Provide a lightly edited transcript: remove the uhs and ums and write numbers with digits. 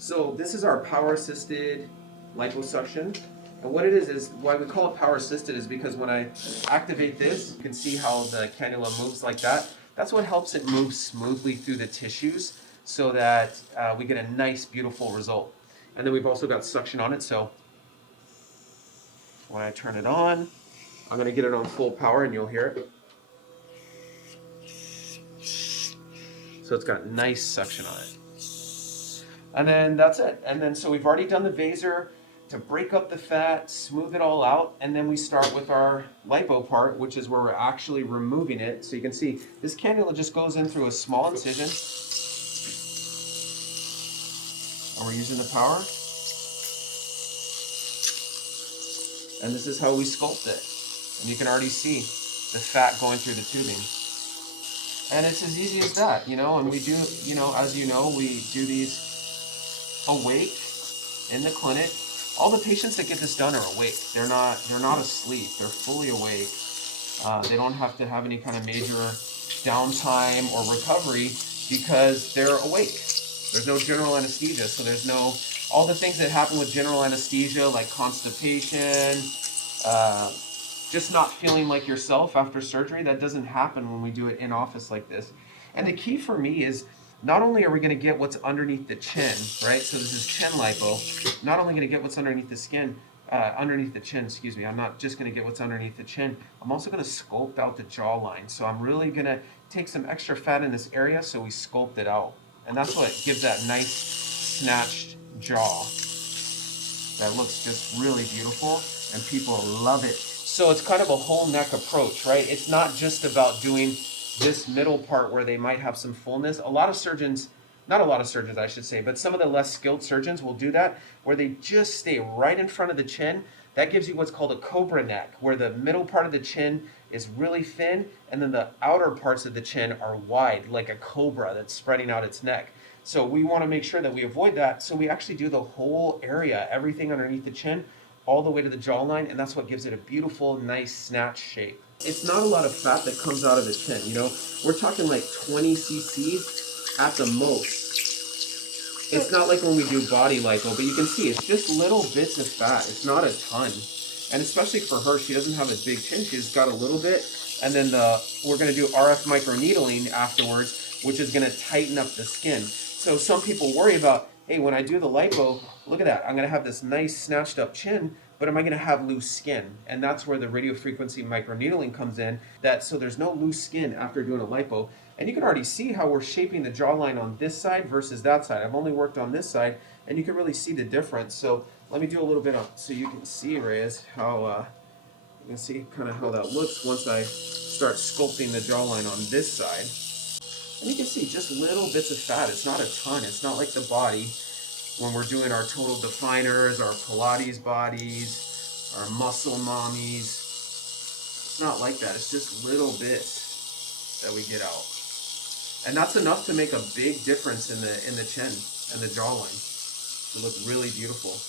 So this is our power assisted liposuction. And what it is why we call it power assisted is because when I activate this, you can see how the cannula moves like that. That's what helps it move smoothly through the tissues so that we get a nice, beautiful result. And then we've also got suction on it. So when I turn it on, I'm gonna get it on full power and you'll hear it. So it's got nice suction on it. And then that's it. And then so we've already done the vaser to break up the fat, smooth it all out, and then we start with our lipo part, which is where we're actually removing it. So you can see this cannula just goes in through a small incision. And we're using the power. And this is how we sculpt it. And you can already see the fat going through the tubing. And it's as easy as that, you know, and we do, you know, as you know, we do these awake in the clinic. All the patients that get this done are awake. They're not asleep. They're fully awake. They don't have to have any kind of major downtime or recovery because they're awake. There's no general anesthesia, so there's no all the things that happen with general anesthesia like constipation, just not feeling like yourself after surgery. That doesn't happen when we do it in office like this. And the key for me is not only are we going to get what's underneath the chin, right? So this is chin lipo. Not only going to get what's underneath the skin, underneath the chin, excuse me. I'm not just going to get what's underneath the chin. I'm also going to sculpt out the jawline. So I'm really going to take some extra fat in this area so we sculpt it out. And that's what gives that nice snatched jaw. That looks just really beautiful and people love it. So it's kind of a whole neck approach, right? It's not just about doing this middle part where they might have some fullness. A lot of surgeons, not a lot of surgeons I should say, but some of the less skilled surgeons will do that where they just stay right in front of the chin. That gives you what's called a cobra neck, where the middle part of the chin is really thin and then the outer parts of the chin are wide, like a cobra that's spreading out its neck. So we want to make sure that we avoid that. So we actually do the whole area, everything underneath the chin, all the way to the jawline, and that's what gives it a beautiful, nice snatch shape. It's not a lot of fat that comes out of the chin, you know? We're talking like 20 cc's at the most. It's not like when we do body lipo, but you can see it's just little bits of fat. It's not a ton. And especially for her, she doesn't have a big chin. She's got a little bit. And then we're going to do RF microneedling afterwards, which is going to tighten up the skin. So some people worry about, hey, when I do the lipo, look at that. I'm going to have this nice snatched up chin, but am I going to have loose skin? And that's where the radiofrequency microneedling comes in. So there's no loose skin after doing a lipo. And you can already see how we're shaping the jawline on this side versus that side. I've only worked on this side, and you can really see the difference. So let me do a little bit so you can see, Reyes, how you can see kind of how that looks once I start sculpting the jawline on this side. And you can see just little bits of fat. It's not a ton. It's not like the body when we're doing our total definers, our Pilates bodies, our muscle mommies. It's not like that. It's just little bits that we get out. And that's enough to make a big difference in the chin and the jawline to look really beautiful.